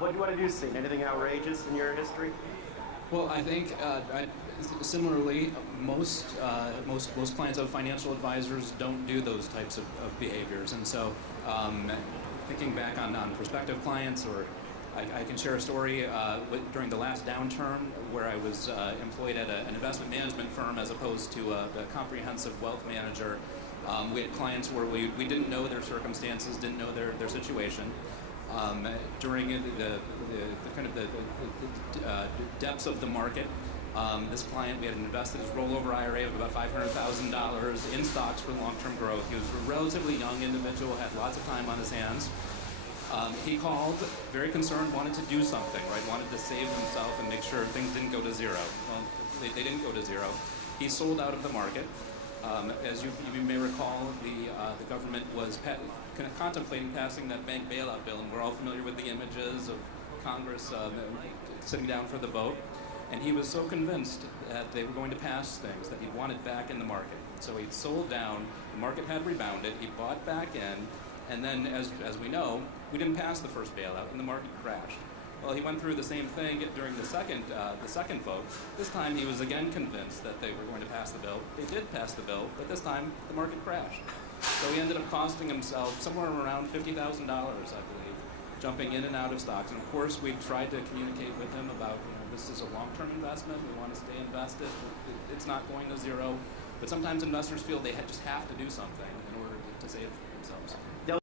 what have you seen? Anything outrageous in your history? Well, I think similarly, most clients of financial advisors don't do those types of behaviors, and so thinking back on prospective clients, or I can share a story during the last downturn where I was employed at an investment management firm as opposed to a comprehensive wealth manager. We had clients where we didn't know their circumstances, didn't know their situation. During the kind of the depths of the market, this client, we had invested his rollover IRA of about $500,000 in stocks for long-term growth. He was a relatively young individual, had lots of time on his hands. He called, very concerned, wanted to do something, right? Wanted to save himself and make sure things didn't go to zero. Well, they didn't go to zero. He sold out of the market. As you may recall, the government was contemplating passing that bank bailout bill, and we're all familiar with the images of Congress sitting down for the vote. And he was so convinced that they were going to pass things that he wanted back in the market. So he sold down, the market had rebounded, he bought back in, and then as we know, we didn't pass the first bailout and the market crashed. Well, he went through the same thing during the second vote. This time he was again convinced that they were going to pass the bill. They did pass the bill, but this time the market crashed. So he ended up costing himself somewhere around $50,000, I believe, jumping in and out of stocks. And of course, we tried to communicate with him about, this is a long-term investment. We want to stay invested. It's not going to zero. But sometimes investors feel they just have to do something in order to save themselves.